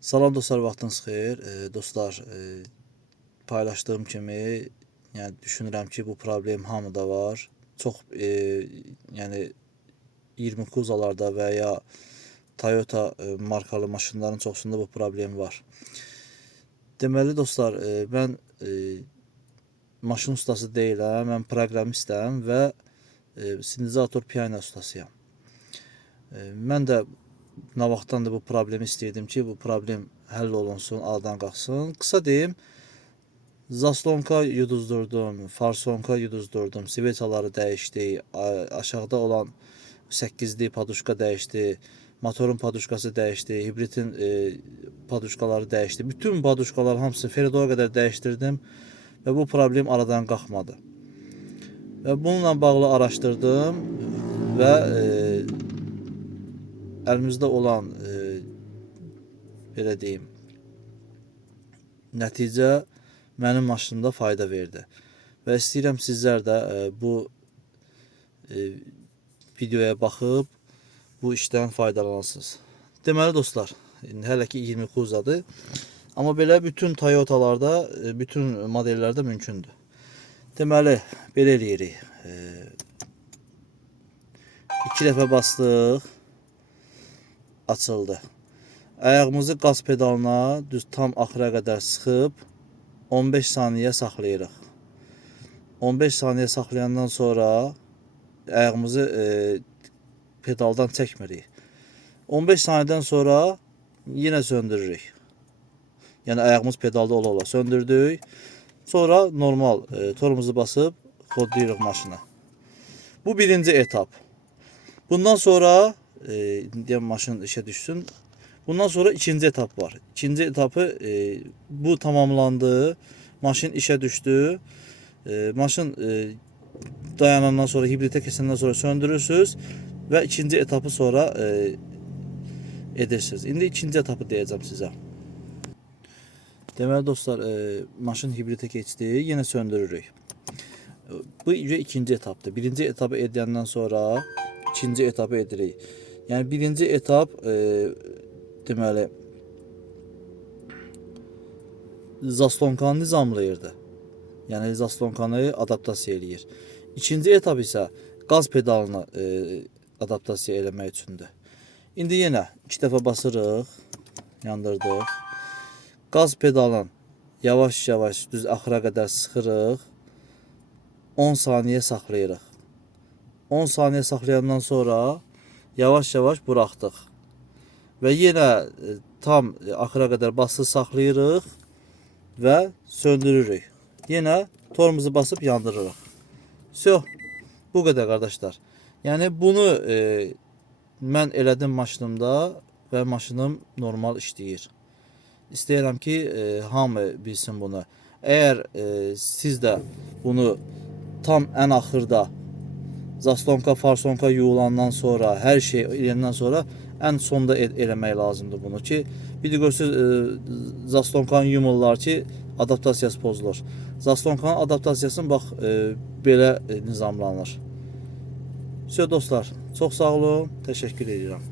Salam dostlar, vaxtınız xeyir. Dostlar, paylaşdığım kimi, yəni düşünürəm ki, bu problem hamıda var. Çox, yəni 20 Kuzalarda və ya Toyota markalı maşınların çoxsunda bu problem var. Deməli dostlar, mən maşın ustası deyiləm, mən proqramistəm və sintezator piano ustasıyam. Mən də nə vaxtdandır bu problemi istəyirdim ki, bu problem həll olunsun, aradan qalxsın. Qısa deyim, zaslonka yuduzdurdum, farsonka yuduzdurdum, svetaları dəyişdi, aşağıda olan 8'li paduşka dəyişdi, motorun paduşkası dəyişdi, hibridin paduşkaları dəyişdi. Bütün paduşkalar hamısını Feridoya qədər dəyişdirdim və bu problem aradan qalxmadı. Və bununla bağlı araşdırdım və əlimizdə olan belə deyim, nəticə mənim maşınımda fayda verdi. Və istəyirəm sizlər də bu videoya baxıb bu işdən faydalanırsınız. Deməli dostlar, hələ ki 20 Kuzadır. Amma belə bütün Toyotalarda, bütün modellərdə mümkündür. Deməli, belə eləyirik. 2 dəfə bastıq, açıldı. Ayağımızı qaz pedalına düz tam axıra qədər sıxıb 15 saniyə saxlayırıq. 15 saniyə saxlayandan sonra ayağımızı pedaldan çəkmirik. 15 saniyədən sonra yenə söndürürük. Yəni ayağımız pedalda ola-ola söndürdük. Sonra normal torumuzu basıb kodlayırıq maşına. Bu birinci etap. Bundan sonra deyəm maşın işə düşsün. Bundan sonra ikinci etap var. İkinci etapı bu tamamlandı. Maşın işə düşdü. Maşın dayanandan sonra, hibritə keçəndən sonra söndürürsünüz və ikinci etapı sonra edirsiniz. İndi ikinci etapı deyəcəm sizə. Deməli dostlar, maşın hibritə keçdi, yenə söndürürük. Bu ikinci etapdır. Birinci etapı edəndən sonra ikinci etapı edirik. Yəni birinci etap deməli zaslonkanı nizamlayırdı. Yəni zaslonkanı adaptasiya eləyir. İkinci etap isə qaz pedalını adaptasiya eləmək üçündür. İndi yenə 2 dəfə basırıq, yandırdıq. Qaz pedalın yavaş-yavaş düz axıra qədər sıxırıq. 10 saniyə saxlayırıq. 10 saniyə saxlayandan sonra yavaş-yavaş buraxdıq. Və yenə tam axıra qədər basıb saxlayırıq və söndürürük. Yenə torumuzu basıb yandırırıq. Всё. Bu qədər qardaşlar. Yəni bunu mən elədim maşınımda və maşınım normal işləyir. İstəyirəm ki, hamı bilsin bunu. Əgər siz də bunu tam ən axırda zaslonka, farsonka yuğulandan sonra, hər şey eləyəndən sonra ən sonda eləmək lazımdır bunu ki, bir də görürsünüz zaslonkanı yumurlar ki, adaptasiyası pozulur. Zaslonkanın adaptasiyasını bax belə nizamlanır. Всё dostlar, çox sağ olun, təşəkkür edirəm.